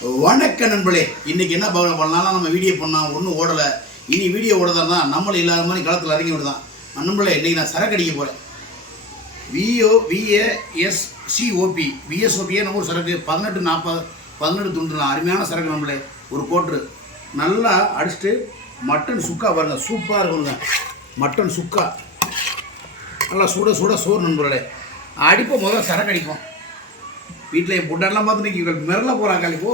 வணக்க நண்பர்களே, இன்னைக்கு என்ன பண்ணலாம்? நம்ம வீடியோ பண்ணால் ஒன்றும் ஓடலை. இனி வீடியோ ஓடுறதா நம்மளும் இல்லாத மாதிரி களத்தில் இறங்கி விடுதான். நண்பர்களே, இன்றைக்கி நான் சரக்கு அடிக்க போகிறேன். VSOP VSOP நம்ம ஒரு சரக்கு 18 துண்டு அருமையான சரக்கு நண்பர்களே. ஒரு கோட்ரு நல்லா அடிச்சுட்டு மட்டன் சுக்கா பாருங்கள், சூப்பராக இருக்குங்க. மட்டன் சுக்கா நல்லா சுட சுட சோறு நண்பர்களே. அடிப்போம், முதல்ல சரக்கு அடிப்போம். வீட்டில் என் பொண்ணெல்லாம் பார்த்து இன்னைக்கு மிரள போகிறாங்க. இப்போ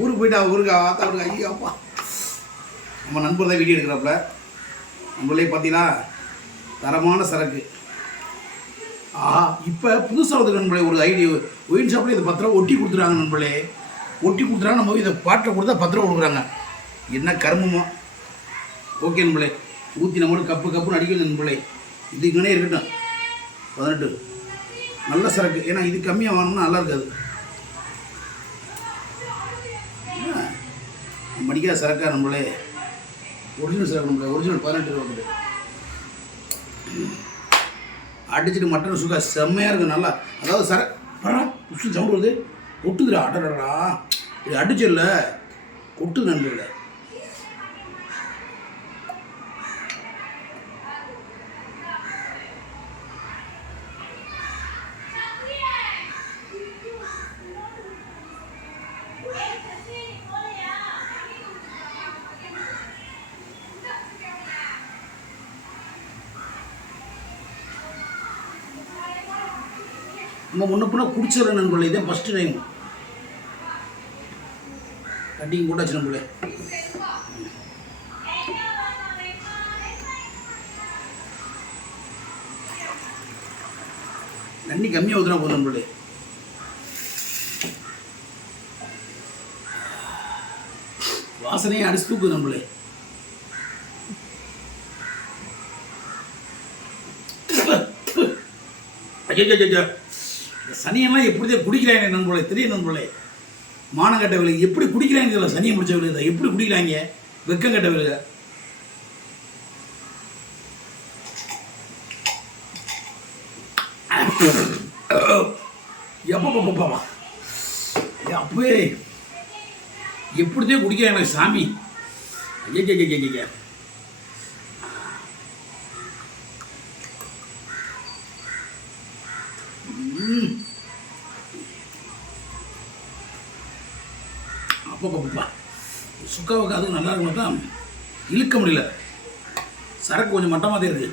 ஊருக்கு போயிட்டா, ஊருக்கு ஆத்தா ஊருக்கு. ஐயோ அப்பா, நம்ம நண்பர் தான் வீடியோ எடுக்கிறாப்புல. நம்மளே பார்த்தீங்கன்னா தரமான சரக்கு. இப்போ புதுசாக வந்து நண்பர்களே ஒரு ஐடியா, ஒயின் ஷாப்பில் இதை 10 ரூபா ஒட்டி கொடுத்துறாங்க நண்பர்களே. ஒட்டி கொடுத்துறாங்க, நம்ம இதை பாட்டில் கொடுத்தா 10 ரூபா கொடுக்குறாங்க. என்ன கருமமோ. ஓகே நண்பர்களே, ஊற்றி நம்மளும் கப்புன்னு அடிக்கணும் நண்பர்களே. இது இங்கனே இருக்கட்டும். 18 நல்ல சரக்கு. ஏன்னா இது கம்மியாக வாங்கணும்னா நல்லா இருக்காது. மடிக்காத சரக்கா நம்மளே, ஒரிஜினல் சரக்கு நம்மளே. ஒரிஜினல் 18 ரூபா அடிச்சுட்டு மட்டன் சுக்கா செம்மையாக இருக்குது நல்லா. அதாவது உஷு சவுண்ட் வருது, கொட்டுதுடா. அடடா, இது அடிச்சிடல, கொட்டுது நண்பர்களே. நம்ம முன்ன பின்னா குடிச்சிடற நண்பர்களே. இதே ஃபஸ்ட்டு டைம் கட்டிங் போட்டாச்சு நண்பர்களே. தண்ணி கம்மியாக ஊற்றினா போதும் நண்பர்களே. வாசனையே அடிச்சு தூக்குது நண்பர்களே. ஐயோ, சனியெல்லாம் எப்படி குடிக்கிறாங்க நண்பர்களே, தெரியும் நண்பர்களே. மானங்கட்டவில்லை எப்படி குடிக்கிறாங்க தெரியல. சனியை முடிச்சவில்லை எப்படி குடிக்கிறாங்க, வெக்கம் கட்டவில்லை. எப்பப்பா அப்பவே எப்படிதான் குடிக்கிறாங்க சாமி. ஐயா அப்பப்பா சுக்காவுக்கு அதுக்கு நல்லா இருக்கும் தான் இழுக்க முடியல. சரக்கு கொஞ்சம் மட்டமாக தான் இருக்குது.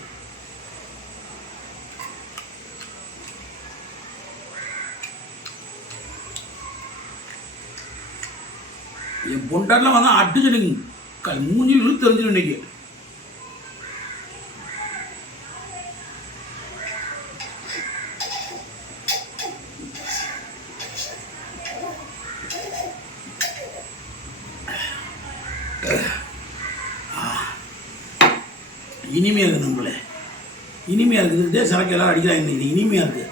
என் பொண்டாட்டில் வந்தால் அடிச்சு மூஞ்சில் இழுத்து தெரிஞ்சிடும் இன்னைக்கு. இனிமையாக இருக்குது நம்மளே, இனிமையாக இருக்குது. இதே சரக்கு எல்லோரும் அடிக்கிறாங்க இன்னைக்கு, இனிமையாக இருக்குது.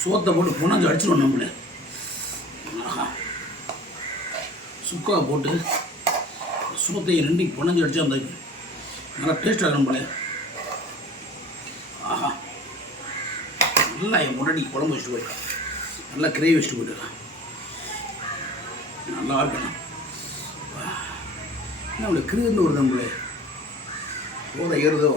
சோத்தை போட்டு புனஞ்சு அடிச்சிடும் நம்மளே. சுக்காவை போட்டு சோத்தையை ரெண்டையும் புனஞ்சு அடித்தா அந்த நல்லா டேஸ்ட்டாக நம்மளே. ஆஹா, நல்லா என் முன்னாடி குழம்பு வச்சுட்டு போயிருக்கான், நல்லா கிரேவி வச்சுட்டு போயிருக்கான். நல்லா இருக்கணும். நம்மளை கிருன்னு வருது நம்மளே. போதை ஏறுதோ.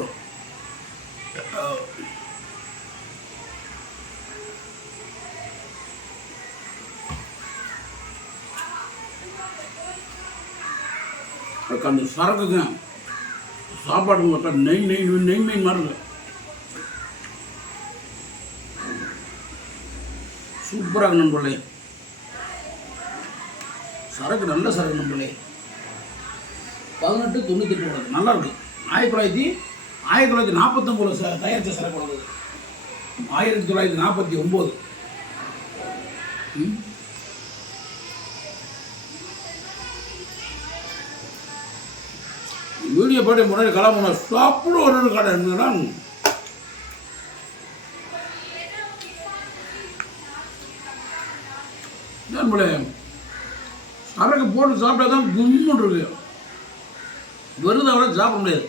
அந்த சரக்குங்க சாப்பாடு மக்கா நெய் மீன் மாதிரி இருக்கு. சூப்பராக நண்பர்களே. சரக்கு நல்ல சரக்கு நண்பர்களே. 1898 நல்லா இருக்கு. 1949 தயாரித்த சரக்கு வளர்ந்தது. 1949 வீடியோ பாட்டு முன்னாடி கிளம்புனா சாப்பிட ஒரு கடை இருந்ததுன்னா நம்மளே சரக்கு போட்டு சாப்பிட்டா தான் கும்முன்னு இருக்கு. வெறுதை விட சாப்பிட முடியாது.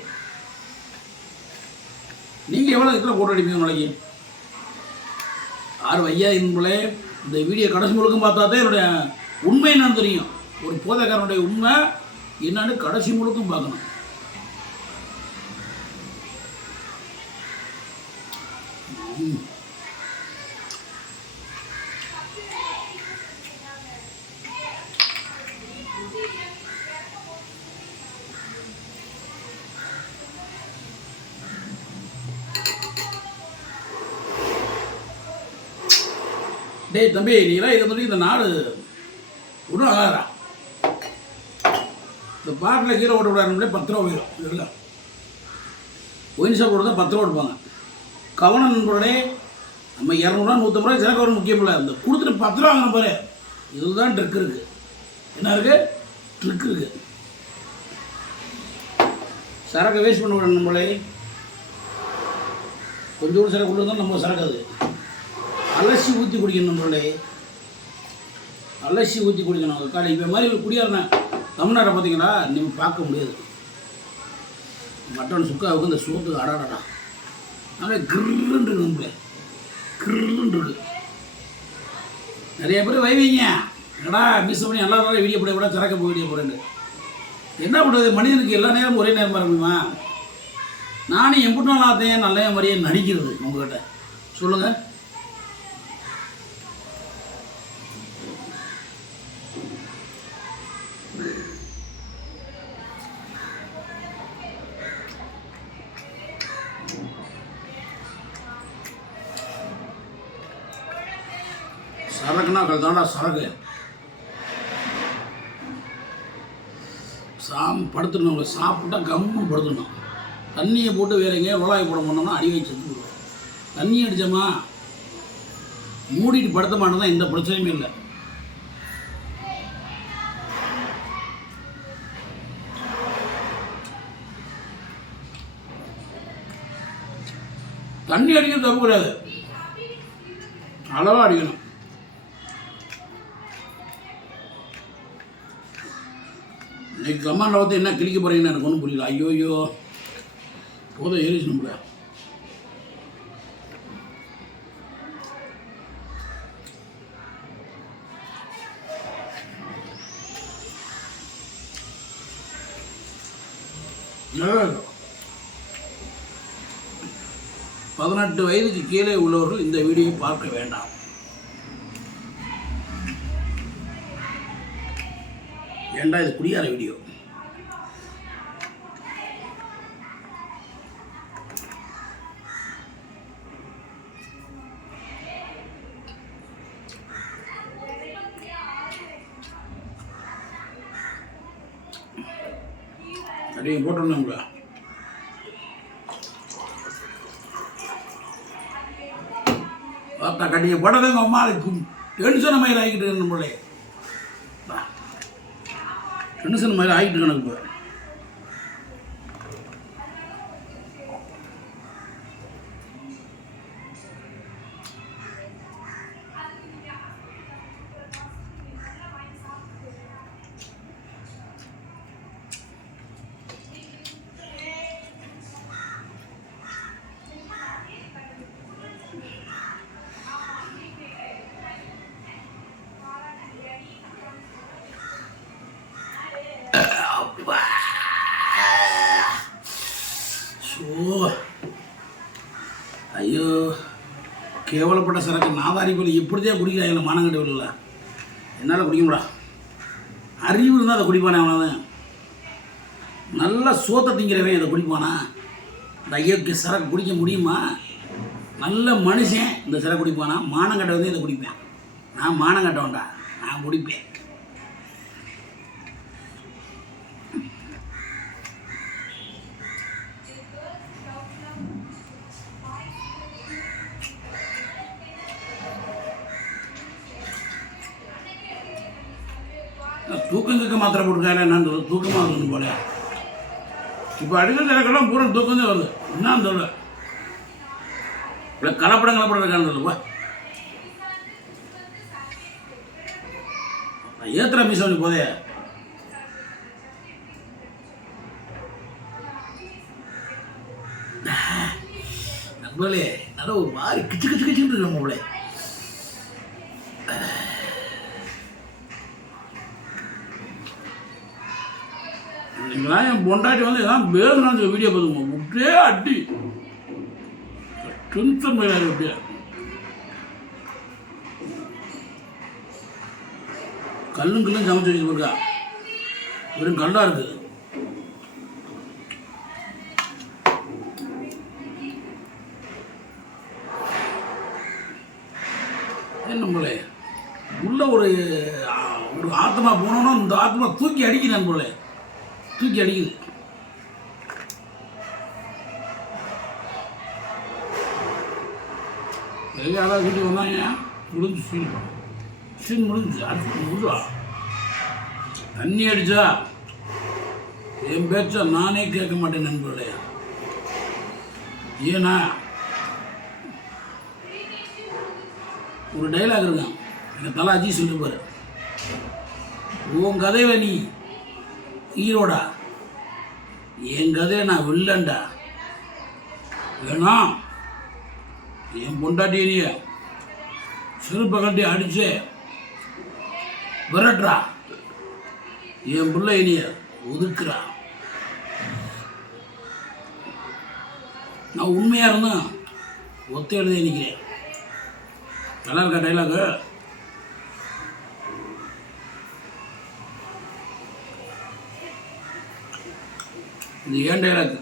நீங்கள் எவ்வளோ இதில் போட்டு அடிப்பீங்க நாளைக்கு? 6 வையா இன்புலே இந்த வீடியோ கடைசி முழுக்கும் பார்த்தா தான் என்னுடைய உண்மை என்னன்னு தெரியும். ஒரு போதைக்காரனுடைய உண்மை என்னன்னு கடைசி முழுக்கும் பார்க்கணும். டேய் தம்பி, நீங்களாம் இருந்துட்டு இந்த நாடு ஒன்றும் ஆகாதா. இந்த பாட்டில் கீழே ஓட்ட விடாதுங்களே 10 ரூபா போயிடும். இல்லை ஒயின் ஷாப் தான் 10 ரூபா கொடுப்பாங்க. கவனம் நண்பர்களே, நம்ம 200 150 ரூபாய் சிறக்க வரும் முக்கியம் இல்லை. இந்த கொடுத்துட்டு 10 ரூபா வாங்கின பாரு, இதில் தான் ட்ரிக் இருக்குது. என்ன இருக்குது? ட்ரிக் இருக்குது. சரக்கை வேஸ்ட் பண்ண விட நம்மளே, கொஞ்சோடு சரக்கு கொண்டு வந்தால் நம்ம சரக்காது. அலசி ஊற்றி குடிக்கணும் நம்மளே, அலசி ஊற்றி குடிக்கணும். காலை இப்போ மாதிரி குடியாருனா தமிழ்நாட்டை பார்த்தீங்களா, நீங்கள் பார்க்க முடியாது. மட்டன் சுக்காவுக்கு இந்த சோத்துக்கு அடாடா நல்லா கிருன்னு இருக்கு. நம்மளே கிருன்னு இருக்கு. நிறைய பேர் வைவீங்க, என்னடா மிஸ் பண்ணி நல்லா இருந்தாலும் வீடியோ போட விட சரக்க போய் வீடியோ போடுறேன்னு. என்ன பண்ணுறது, மனிதனுக்கு எல்லா நேரமும் ஒரே நேரம் வர முடியுமா? நானும் எம்பிட்டு நாள் ஆத்தேன் நல்ல மாதிரியே நடிக்கிறது உங்கள்கிட்ட. சொல்லுங்கள். சரக்குன்னா தாண்டா சரக்கு. படுத்துடணும், சாப்பிட்டா கம்மு படுத்துடணும். தண்ணியை போட்டு வேற எங்கேயோ ரொலாய் போட மாட்டோம்னா அடி வச்சு செத்துடுவோம். தண்ணி அடித்தோமா மூடிட்டு படுத்த மாட்டோம்னா எந்த பிரச்சனையுமே இல்லை. தண்ணி அடிக்கிறது தப்பு கிடையாது, அளவாக அடிக்கணும். இன்னைக்கு கம்மாண்டில் வந்து என்ன கிழிக்க போகிறீங்கன்னு எனக்கு ஒன்றும் புரியல. ஐயோ போதும் ஏறிச்சு நம்மள. நல்லா இருக்கும். 18 வயதுக்கு கீழே உள்ளவர்கள் இந்த வீடியோவை பார்க்க வேண்டாம். ஏண்டா இது குடியார வீடியோ. அப்படியே போட்டோம்னா உங்களை பார்த்தா கட்டிங்க போட்டதுங்க அம்மா டென்ஷன் மாதிரி ஆகிக்கிட்டு நம்மளே. டென்ஷன் மாதிரி ஆகிட்டு எனக்கு. ஐயோ கேவலப்பட்ட சரக்கு நாதாரி போல எப்படிதான் குடிக்கிறாங்க மானங்கட்ட இல்லை. என்னால் குடிக்க முடியா. அறிவு இருந்தால் அதை குடிப்பானே அவனதான். நல்லா சோத்தை திங்கிறவன் அதை குடிப்பானா? இந்த ஐயோக்கிய சரக்கு குடிக்க முடியுமா? நல்ல மனுஷன் இந்த சரக்கு குடிப்பானா? மானங்கட்ட வந்து இதை குடிப்பேன். நான் மானங்கட்ட வேண்டா, நான் குடிப்பேன். தூக்கத்துக்கு மாத்திரை போட்டுருக்காரு. நான் தூக்கமாக இருக்கணும் போல. இப்போ அடிக்கிற திறக்கெல்லாம் பூரா தூக்கம் தான் வருது. என்ன சொல்ல கலப்படம் இருக்கான்னு சொல்லுவா. ஏத்திர மிஸ் பண்ணி போதே. நம்மளே நல்லா ஒரு மாதிரி கிச்சு கிச்சு கிச்சுன்னு இருக்கு நம்மளே. இன்னைக்கெல்லாம் என் பொண்டாட்டி வந்து எதாவது பேசுனான்னு வீடியோ பார்த்துக்கோங்க விட்டே அடி டென்ஷன் மேலாரு அப்படியே கல்லும் சமைச்சு வச்சு இருக்கா வெறும் கல்லாக இருக்குது நம்மளே உள்ள ஒரு ஆத்மா போனோன்னா இந்த ஆத்மா தூக்கி அடிக்குது நண்பர்களே தூக்கி அடிக்குது யாராவது வீட்டுக்கு வந்தாங்க முடிஞ்சு சீன் முடிஞ்சு அடுத்து முடிவா தண்ணி அடிச்சா என் பேச்சா நானே கேட்க மாட்டேன் நண்பர்களே ஏன்னா ஒரு டைலாக் இருக்கான் எங்கள் தலை அஜி சொல்லிருப்பாரு உன் கதையில் நீ ஹீரோடா என் கதையை நான் வில்லன்டா ஏன்னா என் பொண்டாட்டிய சிறுப்பை கட்டி அடிச்சு விரட்டுறா என் பிள்ளை இனிய ஒதுக்குறா நான் உண்மையாக இருந்தேன் ஒத்த எழுதி நிற்கிறேன் நல்லா இருக்கா டைலாகு இது ஏன் டைலாக்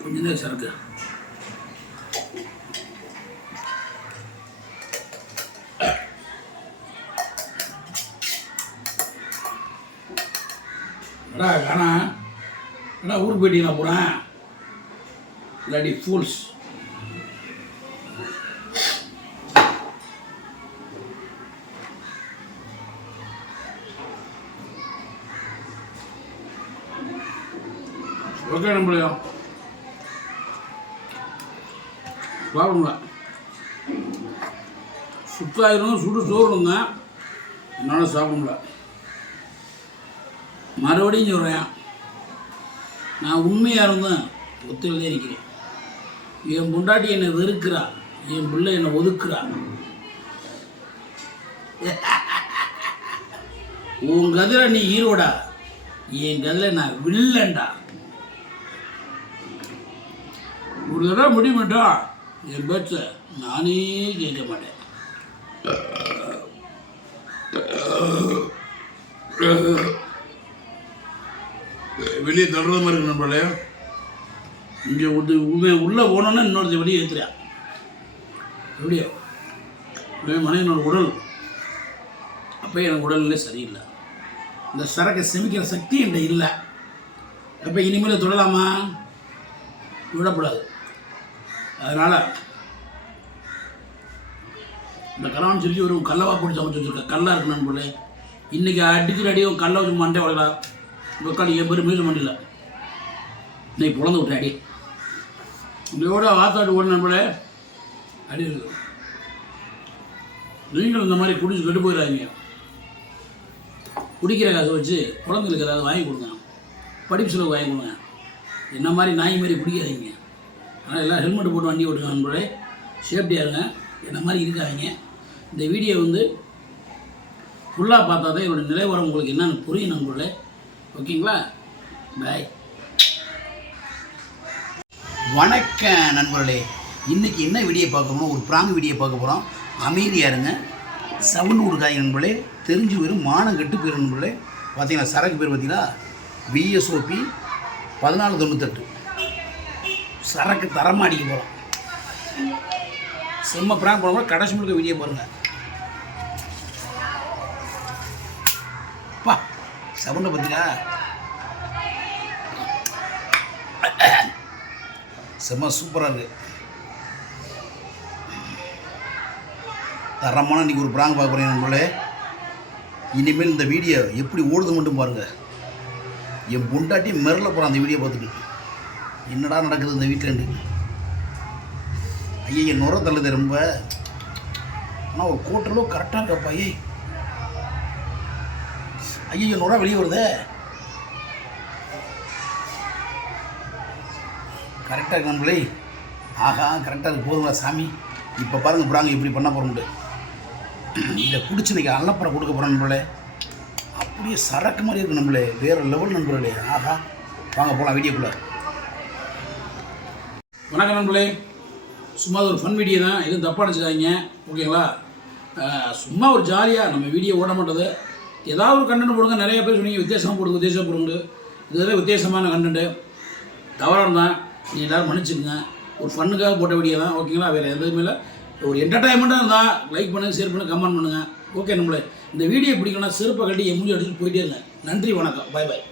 கொஞ்ச நேரம் சரக்கு காணா ஏன்னா ஊருக்கு போயிட்டீங்களா போகிறேன் இல்லாடி ஃபூல்ஸ் ஓகே நம்மளையா சாப்பிடுங்களா சுத்தாயிரம் சுடு சோறு இருந்தேன் என்னால் சாப்பிடுங்களா மறுபடியும் சொல்கிறேன் நான் உண்மையாக இருந்தேன் ஒத்துழைதே இருக்கிறேன் என் பொண்டாட்டி என்னை வெறுக்கிறா என் பிள்ளை என்னை ஒதுக்குறா உன் கதில் நீ ஹீரோடா என் கதில் நான் வில்லன்டா ஒரு தடவை முடிவுட்டா என் பேச்ச நானே கேட்க மாட்டேன் வெளியே தள்ளுற மாதிரி இருக்கு நம்மளே இங்கே உள்ளே போனோன்னா இன்னொருத்த வெளியே ஏற்றுறா எப்படியோ மனைவினோட உடல் அப்போ எனக்கு உடல்நிலை சரியில்லை இந்த சரக்கை செமிக்கிற சக்தி என்கிட்ட இல்லை அப்போ இனிமேல் தொடலாமா விடக்கூடாது அதனால் இந்த கலான்னு சொல்லி ஒரு கல்லவா போட்டு சமைச்சு வச்சுருக்கேன் கல்லாக இருக்கு நண்பர்களே இன்றைக்கி அடிக்கிற அடியும் கல்லை வச்சு மண்டே வளரலாம் உட்காந்து என் பேர் மியூசியம் பண்ணல நீ பிறந்து விட்டேன் அடி இதோட வாத்தாட்டு ஓடு நண்பர்களே அடி இருக்கு நீங்களும் இந்த மாதிரி குடிச்சு கெட்டு போயிடாதீங்க குடிக்கிற காசை வச்சு குழந்தைங்களுக்கு ஏதாவது வாங்கி கொடுங்க படிப்பு செலவு வாங்கி கொடுங்க என்ன மாதிரி நாய் மாதிரி குடிக்காதீங்க ஆனால் எல்லாம் ஹெல்மெட் போட்டு வண்டி ஓட்டுங்க நண்பர்களே சேஃப்டியாக இருங்க என்ன மாதிரி இருக்காதீங்க இந்த வீடியோ வந்து ஃபுல்லாக பார்த்தா தான் இதோட நிலைவரம் உங்களுக்கு என்னென்னு புரியும் நண்பர்களே ஓகேங்களா பாய் வணக்கம் நண்பர்களே இன்றைக்கி என்ன வீடியோ பார்க்கணும் ஒரு ப்ராங்க் வீடியோ பார்க்க போகிறோம் அமைதியாக இருங்க சவுண்டு கொடுக்காங்க நண்பர்களே தெரிஞ்சு போயிடும் மானம் கெட்டு போயிடும் நண்பர்களே பார்த்தீங்கன்னா சரக்கு பேர் பார்த்தீங்கன்னா விஎஸ்ஓபி 1498 சரக்கு தரமாக அடிக்க போகிறோம் செம்ம ப்ராங்க் பண்ணும்போது கடைசி முழுக்க வீடியோ பாருங்கள் பா சவுண்டை பார்த்தீங்களா செம்ம சூப்பராக இருக்குது தரமான இன்றைக்கி ஒரு ப்ராங்க் பார்க்க போகிறேன் நண்பர்களே இனிமேல் இந்த வீடியோ எப்படி ஓடுது மட்டும் பாருங்கள் என் பொண்டாட்டி மிரள போகிறான் அந்த வீடியோ பார்த்துட்டு என்னடா நடக்குது இந்த வீட்டிலேருந்து ஐயா நுர தள்ளுது ரொம்ப ஆனால் ஒரு கோட்டரளவு கரெக்டாக இருக்கப்பா ஐயா நுர வெளியே வருதே கரெக்டாக இருக்கு நம்மளே ஆஹா கரெக்டாக அது போதுங்களா சாமி. இப்போ பாருங்கள் புறாங்க இப்படி பண்ண போகிறோம்ட்டு இதை குடிச்சு இன்றைக்கி அல்லப்புறம் கொடுக்க போகிறோம் நண்பர்களே. அப்படியே சரக்கு மாதிரி இருக்குது நம்மளே, வேறு லெவல் நண்பர்களே. ஆஹா வாங்க போகலாம் வீடியோக்குள்ளே. வணக்கம் நண்பர்களே, சும்மா ஒரு ஃபன் வீடியோ தான், எதுவும் தப்பாக நினச்சிக்காதீங்க ஓகேங்களா. சும்மா ஒரு ஜாலியாக நம்ம வீடியோ ஓட மாட்டது, ஏதாவது ஒரு கண்டென்ட் போடுங்க. நிறைய பேர் சொன்னீங்க வித்தியாசமாக போடுங்க. இதெல்லாம் வித்தியாசமான கண்டென்ட்டு தவறாக இருந்தால் நீங்கள் எல்லோரும் மன்னிச்சுக்கோங்க. ஒரு ஃபன்னுக்காக போட்ட வீடியோ தான் ஓகேங்களா. வேறு எதுவுமே இல்லை. ஒரு என்டர்டைன்மெண்ட்டாக இருந்தால் லைக் பண்ணுங்கள், ஷேர் பண்ணுங்கள், கமெண்ட் பண்ணுங்கள். ஓகே நம்மளே இந்த வீடியோ பிடிக்கணும்னா செருப்பை கட்டி என் மூஞ்சி அடிச்சுட்டு போயிட்டே இருங்க. நன்றி, வணக்கம், பாய் பாய்.